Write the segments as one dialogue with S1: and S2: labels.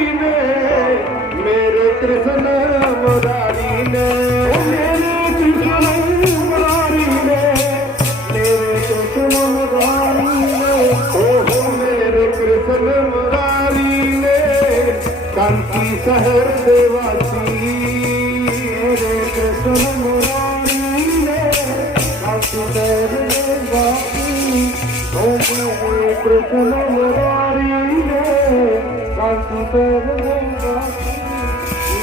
S1: ਮੁਰਾਰੀ ਨੇ, ਮੇਰੇ ਕ੍ਰਿਸ਼ਨ ਮੁਰਾਰੀ ਨੇ ਮੇਰੇ ਕ੍ਰਿਸ਼ਨ ਮੁਰਾਰੀ ਨੇ, ਮੇਰੇ ਕ੍ਰਿਸ਼ਨ ਮੁਰਾਰੀ ਨੇ, ਉਹ ਮੇਰੇ ਕ੍ਰਿਸ਼ਨ ਮੁਰਾਰੀ ਨੇ, ਕਾਂਤੀ ਸ਼ਹਿਰ ਦੇ ਵਾਸੀ, ਮੇਰੇ ਕ੍ਰਿਸ਼ਨ ਮੁਰਾਰੀ ਨੇ, ਕਾਂਤੀ ਸ਼ਹਿਰ ਦੇ ਵਾਸੀ, ਉਹ ਮੇਰੇ ਕ੍ਰਿਸ਼ਨ ਮੁਰਾਰੀ ਨੇ ਕਾਂਤੀ ਸ਼ਹਿਰ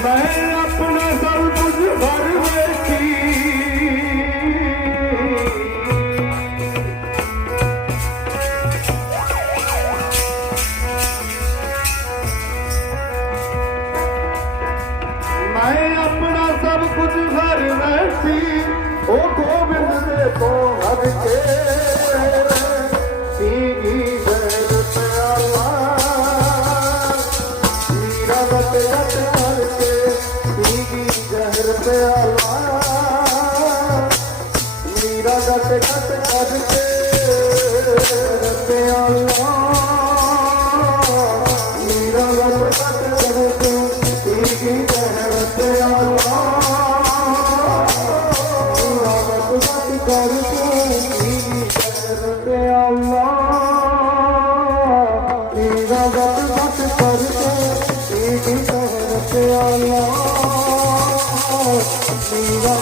S1: ਮੈਂ ਆਪਣਾ ਸਭ ਕੁਝ ਭਰ ਵੇਖੀ ਮੈਂ ਆਪਣਾ ਸਭ ਕੁਝ ਘਰ ਵੈਸੀ ਉਹ ਗੋਬਿੰਦ ਦੇ ਤੋਂ ਹਟ ਕੇ ਮੀਰਾ ਗਟ ਗਟ ਕਰਕੇ ਜ਼ਹਿਰ ਪਿਆਲਾ ਮੀਰਾ ਗਟ ਗਟ ਕਰਕੇ ਪਿਆਲਾ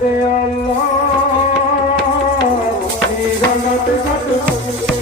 S1: say